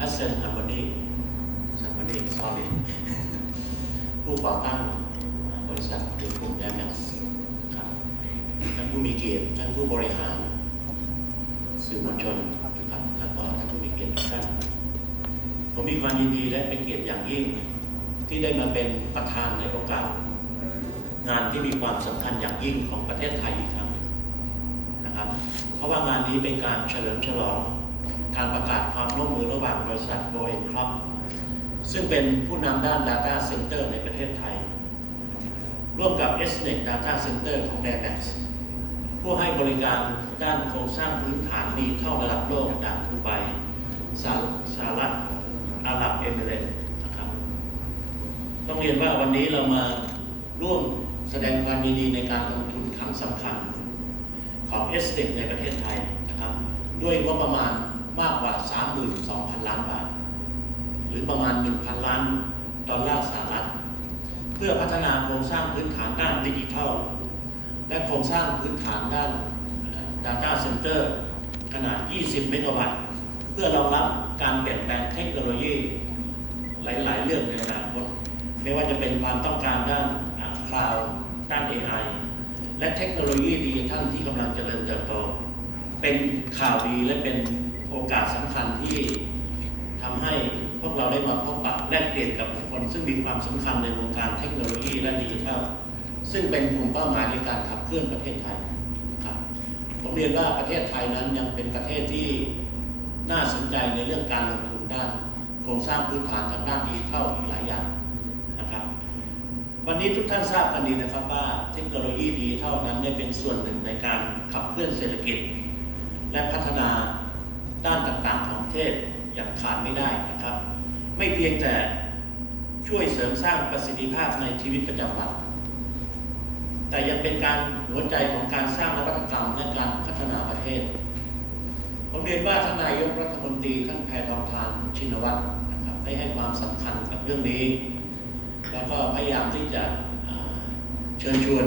ฮัสเซนฮัมบานีซัมบานีซอรี่ผู้ก่อตั้งบริษัทหรือกลุ่มแดนแม็กซ์ครับท่านผู้มีเกียรติท่านผู้บริหาร สื่อมวลชนนะครับแล้วก็ท่านผู้มีเกียรติทุกท่านผมมีความยินดีและเป็นเกียรติอย่างยิ่ง ที่ได้มาเป็นประธานในโอกาส งานที่มีความสำคัญอย่างยิ่งของประเทศไทยอีกครั้งหนึ่งนะครับ เพราะว่างานนี้เป็นการเฉลิมฉลองการประกาศ บริษัทโบเอ็นครับ ซึ่งเป็นผู้นำด้าน Data Center ในประเทศไทย ร่วมกับ s n e t Data Center ของ d a n a x ผู้ให้บริการด้านโครงสร้างพื้นฐานดีเท่าระดับโลกจากดูไบสหสหรัฐอาหรับเอมิเรตส์นะครับ ต้องเรียนว่าวันนี้เรามาร่วมแสดงความดีในการลงทุนครั้งสำคัญของ s อในประเทศไทยนะครับ ด้วยงบประมาณ 32,000 ล้านบาท หรือประมาณ 1,000 ล้านดอลลาร์สหรัฐ เพื่อพัฒนาโครงสร้างพื้นฐานด้านดิจิทัล และโครงสร้างพื้นฐานด้าน Data Center ขนาด 20 เมกะวัตต์ เพื่อรองรับการเปลี่ยนแปลงเทคโนโลยี หลาย ๆ เรื่องในอนาคต ไม่ว่าจะเป็นความต้องการด้านคลาวด์ด้าน AI และเทคโนโลยีดิจิทัลที่กำลังเจริญเติบโต เป็นข่าวดีและเป็น โอกาสสำคัญที่ทำให้พวกเราได้มาพบปะแลกเปลี่ยนกับคคลซึ่งมีความสำคัญในวงการเทคโนโลยีและดิจิทัลซึ่งเป็นกลุ่มเป้าหมายในการขับเคลื่อนประเทศไทยครับผมเรียนว่าประเทศไทยนั้นยังเป็นประเทศที่น่าสนใจในเรื่องการลงทุนด้านโครงสร้างพื้นฐานทางด้านดิจิทัลอีกหลายอย่างนะครับ วันนี้ทุกท่านทราบกันดีนะครับว่าเทคโนโลยีดิจิทัลนั้นได้เป็นส่วนหนึ่งในการขับเคลื่อนเศรษฐกิจ และพัฒนาด้านต่างๆของประ เทศอย่างขาดไม่ได้นะครับ ไม่เพียงแต่ช่วยเสริมสร้างประสิทธิภาพในชีวิตประจำวัน แต่ยังเป็นการหัวใจของการสร้างนวัตกรรมและการพัฒนาประเทศ ผมเรียนว่าท่านนายกรัฐมนตรีท่านแพทองทานชินวัตรนะครับได้ให้ความสำคัญกับเรื่องนี้ แล้วก็พยายามที่จะเชิญชวน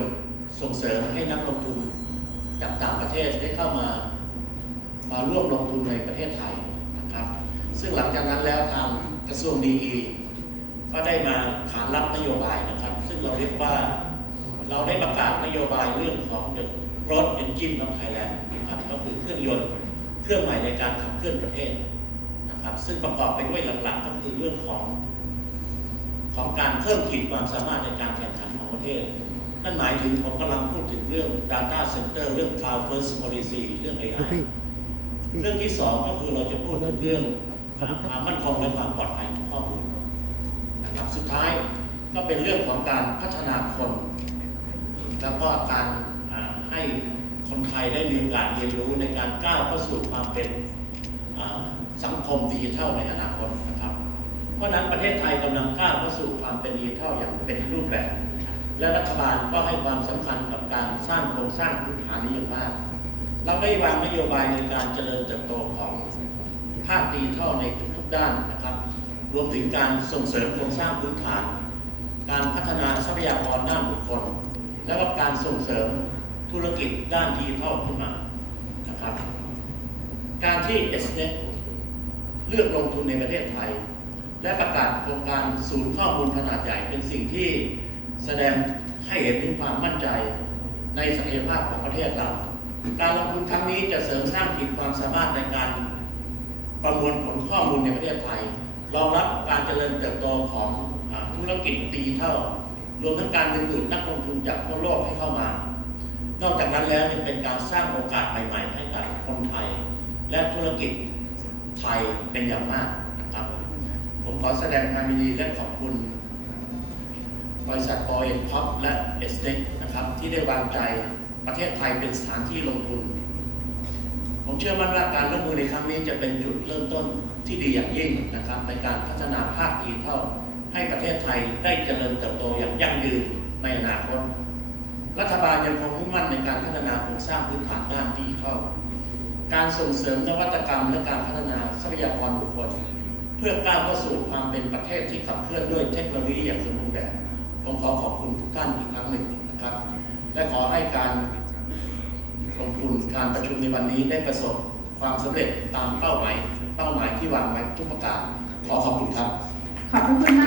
ส่งเสริมให้นักลงทุนจากต่างประเทศได้เข้ามามาร่วมลงทุนในประเทศไทย ซึ่งหลังจากนั้นแล้วทางกระทรวงดีก็ได้มาขานรับนโยบายนะครับ ซึ่งเราเรียกว่าเราได้ประกาศนโยบายเรื่องของ The Growth Engine of Thailand นะครับก็คือเครื่องยนต์เครื่องใหม่ในการขับเคลื่อนประเทศนะครับ ซึ่งประกอบไปด้วยหลักๆก็คือเรื่องของ ของการเพิ่มขีดความสามารถในการแข่งขันของประเทศ นั่นหมายถึงผมกำลังพูดถึงเรื่อง Data Center เรื่อง Cloud First Policy เรื่อง AI พี่เรื่องที่สองก็คือเราจะพูดถึงเรื่อง ความมั่นคงและความปลอดภัยของข้อมูลนะครับสุดท้ายก็เป็นเรื่องของการพัฒนาคน แล้วก็การให้คนไทยได้มีโอกาสเรียนรู้ในการก้าวเข้าสู่ความเป็นสังคมดิจิทัลในอนาคตนะครับ เพราะนั้นประเทศไทยกำลังก้าวเข้าสู่ความเป็นดิจิทัลอย่างเป็นรูปแบบ และรัฐบาลก็ให้ความสำคัญกับการสร้างโครงสร้างพื้นฐานนี้อย่างมาก เราได้วางนโยบายในการเจริญเติบโตของ ภาคดิจิทัลในทุกๆด้านนะครับ รวมถึงการส่งเสริมโครงสร้างพื้นฐาน การพัฒนาทรัพยากรด้านบุคคล และก็การส่งเสริมธุรกิจด้านดิจิทัลขึ้นมานะครับ การที่ s n e t เลือกลงทุนในประเทศไทย และประกาศโครงการศูนย์ข้อมูลขนาดใหญ่เป็นสิ่งที่แสดงให้เห็นถึงความมั่นใจในศักยภาพของประเทศเรา การลงทุนครั้งนี้จะเสริมสร้างขีดความสามารถในการ ประมวลผลข้อมูลในประเทศไทย รองรับการเจริญเติบโตของธุรกิจดิจิทัลรวมทั้งการดึงดูดนักลงทุนจากทั่วโลกให้เข้ามา นอกจากนั้นแล้วยังเป็นการสร้างโอกาสใหม่ ๆ ให้กับคนไทย และธุรกิจไทยเป็นอย่างมากนะครับ ผมขอแสดงความยินดีและขอบคุณ บริษัทออยล์พ็อปและเอสเต็กนะครับที่ได้วางใจประเทศไทยเป็นสถานที่ลงทุน ผมเชื่อมั่นว่าการร่วมมือในครั้งนี้จะเป็นจุดเริ่มต้นที่ดีอย่างยิ่งนะครับ ในการพัฒนาภาคดิจิทัลให้ประเทศไทยได้เจริญเติบโตอย่างยั่งยืนในอนาคต รัฐบาลยังคงมุ่งมั่นในการพัฒนาโครงสร้างพื้นฐานด้านดิจิทัลการส่งเสริมนวัตกรรมและการพัฒนาทรัพยากรบุคคล เพื่อก้าวเข้าสู่ความเป็นประเทศที่ขับเคลื่อนด้วยเทคโนโลยีอย่างสมบูรณ์แบบผมขอขอบคุณทุกท่านอีกครั้งหนึ่งนะครับ และขอให้การ ลงทุนการประชุมในวันนี้ได้ประสบความสำเร็จตามเป้าหมายเป้าหมายที่วางไว้ทุกประการขอขอบคุณครับ ขอบคุณมาก